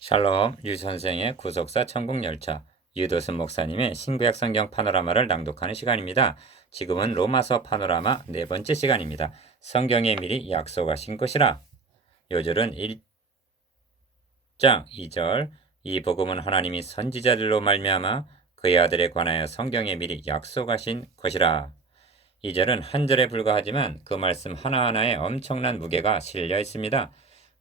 샬롬 유 선생의 구속사 천국열차 유도순 목사님의 신구약 성경 파노라마를 낭독하는 시간입니다. 지금은 로마서 파노라마 네 번째 시간입니다. 성경에 미리 약속하신 것이라. 요절은 1장 2절 이 복음은 하나님이 선지자들로 말미암아 그의 아들에 관하여 성경에 미리 약속하신 것이라. 2절은 한 절에 불과하지만 그 말씀 하나하나에 엄청난 무게가 실려 있습니다.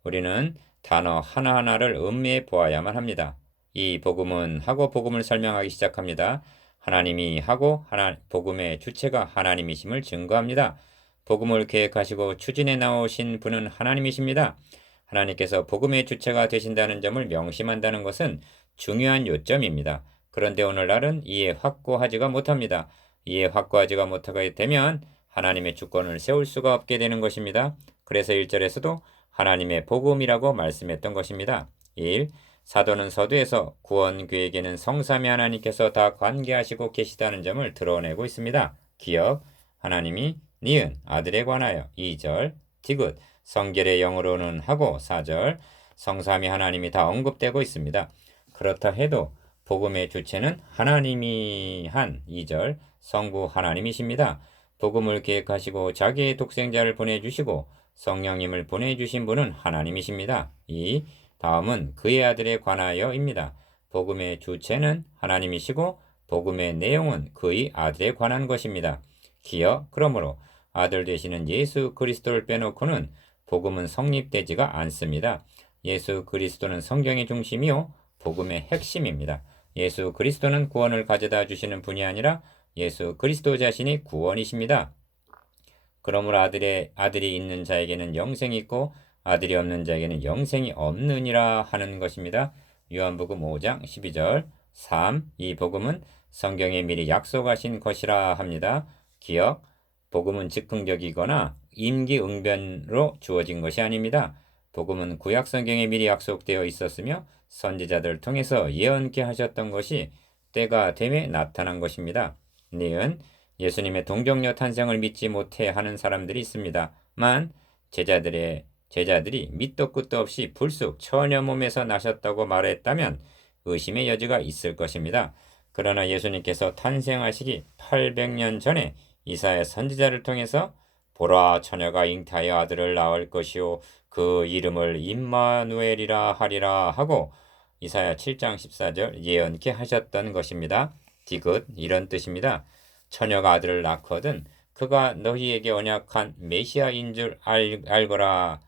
우리는 단어 하나하나를 음미해 보아야만 합니다. 이 복음은 하고 복음을 설명하기 시작합니다. 하나님이 하고 복음의 주체가 하나님이심을 증거합니다. 복음을 계획하시고 추진해 나오신 분은 하나님이십니다. 하나님께서 복음의 주체가 되신다는 점을 명심한다는 것은 중요한 요점입니다. 그런데 오늘날은 이해 확고하지가 못합니다. 이해 확고하지가 못하게 되면 하나님의 주권을 세울 수가 없게 되는 것입니다. 그래서 1절에서도 하나님의 복음이라고 말씀했던 것입니다. 1. 사도는 서두에서 구원 계획에는 성삼위 하나님께서 다 관계하시고 계시다는 점을 드러내고 있습니다. 기억, 하나님이 니은 아들에 관하여 2절, 디귿 성결의 영으로는 하고 4절, 성삼위 하나님이 다 언급되고 있습니다. 그렇다 해도 복음의 주체는 하나님이 한 2절, 성부 하나님이십니다. 복음을 계획하시고 자기의 독생자를 보내주시고 성령님을 보내주신 분은 하나님이십니다. 이 다음은 그의 아들에 관하여입니다. 복음의 주체는 하나님이시고 복음의 내용은 그의 아들에 관한 것입니다. 기여 그러므로 아들 되시는 예수 그리스도를 빼놓고는 복음은 성립되지가 않습니다. 예수 그리스도는 성경의 중심이요 복음의 핵심입니다. 예수 그리스도는 구원을 가져다 주시는 분이 아니라 예수 그리스도 자신이 구원이십니다. 그러므로 아들이 있는 자에게는 영생이 있고 아들이 없는 자에게는 영생이 없느니라 하는 것입니다. 요한복음 5장 12절 3. 이 복음은 성경에 미리 약속하신 것이라 합니다. 기억, 복음은 즉흥적이거나 임기응변으로 주어진 것이 아닙니다. 복음은 구약 성경에 미리 약속되어 있었으며 선지자들을 통해서 예언케 하셨던 것이 때가 됨에 나타난 것입니다. 니은 예수님의 동정녀 탄생을 믿지 못해 하는 사람들이 있습니다만 제자들이 밑도 끝도 없이 불쑥 처녀 몸에서 나셨다고 말했다면 의심의 여지가 있을 것입니다. 그러나 예수님께서 탄생하시기 800년 전에 이사야 선지자를 통해서 보라 처녀가 잉태하여 아들을 낳을 것이요 그 이름을 임마누엘이라 하리라 하고 이사야 7장 14절 예언케 하셨던 것입니다. 디귿 이런 뜻입니다. 처녀가 아들을 낳거든 그가 너희에게 언약한 메시아인 줄 알거라.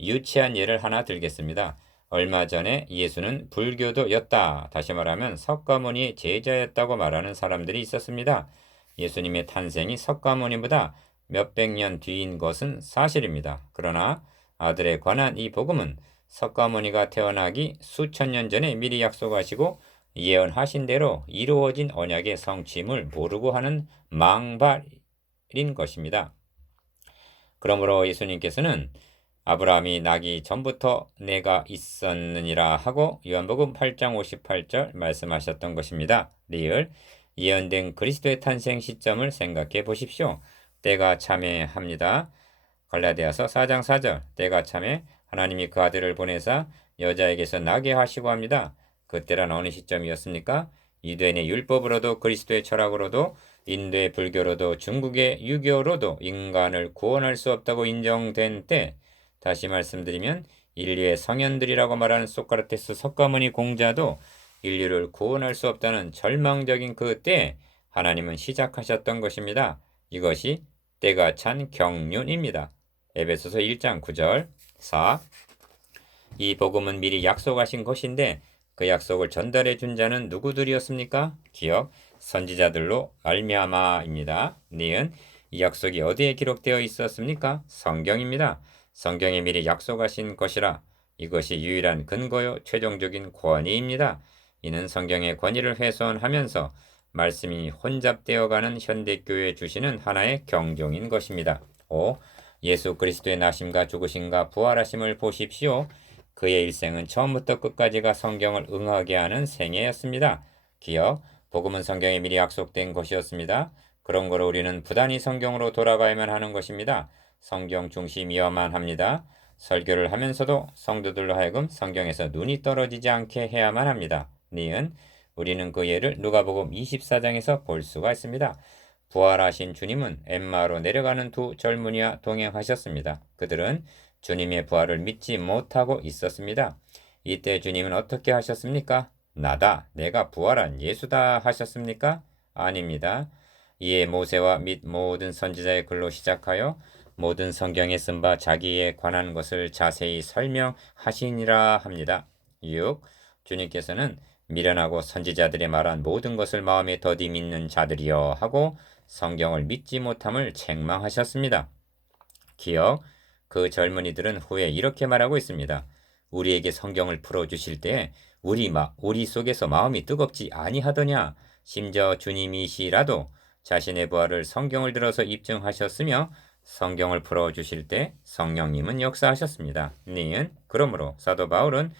유치한 예를 하나 들겠습니다. 얼마 전에 예수는 불교도였다. 다시 말하면 석가모니의 제자였다고 말하는 사람들이 있었습니다. 예수님의 탄생이 석가모니보다 몇백 년 뒤인 것은 사실입니다. 그러나 아들에 관한 이 복음은 석가모니가 태어나기 수천 년 전에 미리 약속하시고 예언하신 대로 이루어진 언약의 성취임을 모르고 하는 망발인 것입니다. 그러므로 예수님께서는 아브라함이 나기 전부터 내가 있었느니라 하고 요한복음 8장 58절 말씀하셨던 것입니다. 리을 예언된 그리스도의 탄생 시점을 생각해 보십시오. 때가 참해합니다. 갈라디아서 4장 4절 때가 참해 하나님이 그 아들을 보내사 여자에게서 나게 하시고 합니다. 그때란 어느 시점이었습니까? 유대인의 율법으로도 그리스도의 철학으로도 인도의 불교로도 중국의 유교로도 인간을 구원할 수 없다고 인정된 때, 다시 말씀드리면 인류의 성현들이라고 말하는 소크라테스 석가모니 공자도 인류를 구원할 수 없다는 절망적인 그때 하나님은 시작하셨던 것입니다. 이것이 때가 찬 경륜입니다. 에베소서 1장 9절 4. 이 복음은 미리 약속하신 것인데 그 약속을 전달해 준 자는 누구들이었습니까? 기억, 선지자들로 말미암아입니다. 니은 이 약속이 어디에 기록되어 있었습니까? 성경입니다. 성경에 미리 약속하신 것이라 이것이 유일한 근거요 최종적인 권위입니다. 이는 성경의 권위를 훼손하면서 말씀이 혼잡되어가는 현대교회에 주시는 하나의 경종인 것입니다. 5. 예수 그리스도의 나심과 죽으심과 부활하심을 보십시오. 그의 일생은 처음부터 끝까지가 성경을 응하게 하는 생애였습니다. 기억, 복음은 성경에 미리 약속된 것이었습니다. 그런 거로 우리는 부단히 성경으로 돌아가야만 하는 것입니다. 성경 중심이어만 합니다. 설교를 하면서도 성도들로 하여금 성경에서 눈이 떨어지지 않게 해야만 합니다. 니은 우리는 그 예를 누가복음 24장에서 볼 수가 있습니다. 부활하신 주님은 엠마로 내려가는 두 젊은이와 동행하셨습니다. 그들은 주님의 부활을 믿지 못하고 있었습니다. 이때 주님은 어떻게 하셨습니까? 나다, 내가 부활한 예수다 하셨습니까? 아닙니다. 이에 모세와 및 모든 선지자의 글로 시작하여 모든 성경에 쓴 바 자기에 관한 것을 자세히 설명하시니라 합니다. 6. 주님께서는 미련하고 선지자들의 말한 모든 것을 마음에 더디 믿는 자들이여 하고 성경을 믿지 못함을 책망하셨습니다. 기억, 그 젊은이들은 후에 이렇게 말하고 있습니다. 우리에게 성경을 풀어주실 때에 우리 속에서 마음이 뜨겁지 아니하더냐. 심지어 주님이시라도 자신의 부활을 성경을 들어서 입증하셨으며 성경을 풀어주실 때 성령님은 역사하셨습니다. 니은 그러므로 사도 바울은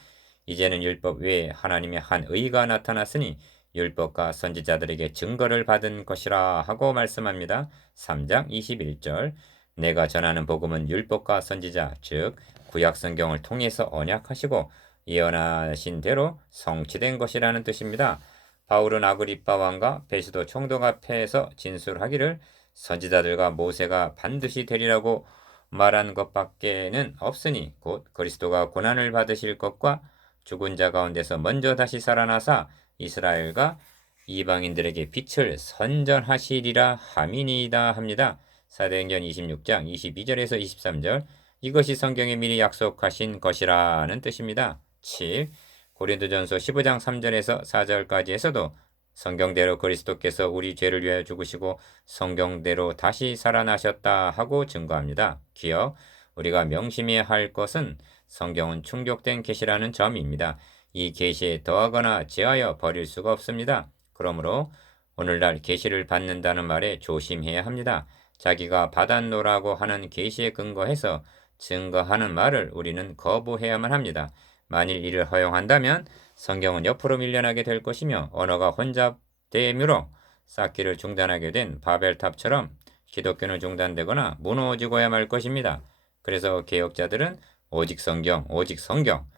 이제는 율법 외에 하나님의 한 의가 나타났으니 율법과 선지자들에게 증거를 받은 것이라 하고 말씀합니다. 3장 21절 내가 전하는 복음은 율법과 선지자 즉 구약 성경을 통해서 언약하시고 예언하신 대로 성취된 것이라는 뜻입니다. 바울은 아그리빠 왕과 베스도 총독 앞에서 진술하기를 선지자들과 모세가 반드시 되리라고 말한 것밖에는 없으니 곧 그리스도가 고난을 받으실 것과 죽은 자 가운데서 먼저 다시 살아나사 이스라엘과 이방인들에게 빛을 선전하시리라 함이니이다 합니다. 사도행전 26장 22절에서 23절 이것이 성경에 미리 약속하신 것이라는 뜻입니다. 7. 고린도전서 15장 3절에서 4절까지에서도 성경대로 그리스도께서 우리 죄를 위하여 죽으시고 성경대로 다시 살아나셨다 하고 증거합니다. 기억, 우리가 명심해야 할 것은 성경은 충족된 계시라는 점입니다. 이 계시에 더하거나 제하여 버릴 수가 없습니다. 그러므로 오늘날 계시를 받는다는 말에 조심해야 합니다. 자기가 받았노라고 하는 계시에 근거해서 증거하는 말을 우리는 거부해야만 합니다. 만일 이를 허용한다면 성경은 옆으로 밀려나게 될 것이며 언어가 혼잡됨으로 쌓기를 중단하게 된 바벨탑처럼 기독교는 중단되거나 무너지고야 말 것입니다. 그래서 개혁자들은 오직 성경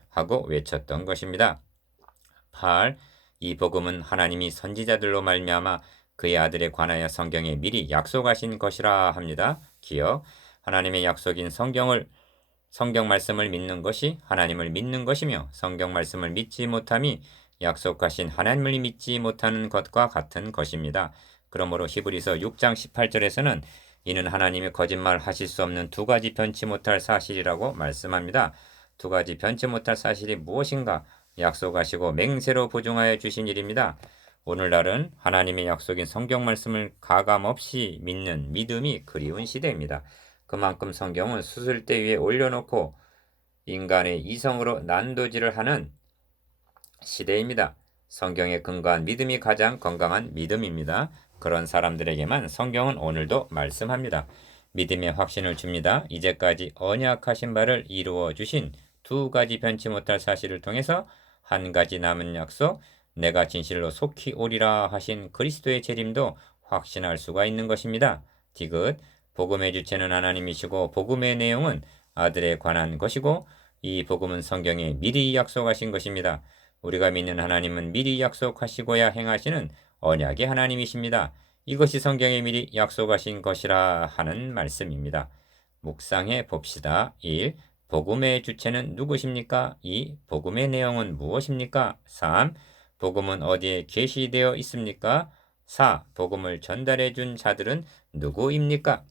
하고 외쳤던 것입니다. 8. 이 복음은 하나님이 선지자들로 말미암아 그의 아들에 관하여 성경에 미리 약속하신 것이라 합니다. 기억, 하나님의 약속인 성경 말씀을 믿는 것이 하나님을 믿는 것이며 성경 말씀을 믿지 못함이 약속하신 하나님을 믿지 못하는 것과 같은 것입니다. 그러므로 히브리서 6장 18절에서는 이는 하나님이 거짓말 하실 수 없는 두 가지 변치 못할 사실이라고 말씀합니다. 두 가지 변치 못할 사실이 무엇인가? 약속하시고 맹세로 보증하여 주신 일입니다. 오늘날은 하나님의 약속인 성경 말씀을 가감없이 믿는 믿음이 그리운 시대입니다. 그만큼 성경은 수술대 위에 올려놓고 인간의 이성으로 난도질을 하는 시대입니다. 성경에 근거한 믿음이 가장 건강한 믿음입니다. 그런 사람들에게만 성경은 오늘도 말씀합니다. 믿음의 확신을 줍니다. 이제까지 언약하신 바를 이루어 주신 두 가지 변치 못할 사실을 통해서 한 가지 남은 약속, 내가 진실로 속히 오리라 하신 그리스도의 재림도 확신할 수가 있는 것입니다. 디귿, 복음의 주체는 하나님이시고 복음의 내용은 아들에 관한 것이고 이 복음은 성경에 미리 약속하신 것입니다. 우리가 믿는 하나님은 미리 약속하시고야 행하시는 언약의 하나님이십니다. 이것이 성경에 미리 약속하신 것이라 하는 말씀입니다. 묵상해 봅시다. 1. 복음의 주체는 누구십니까? 2. 복음의 내용은 무엇입니까? 3. 복음은 어디에 계시되어 있습니까? 4. 복음을 전달해 준 자들은 누구입니까?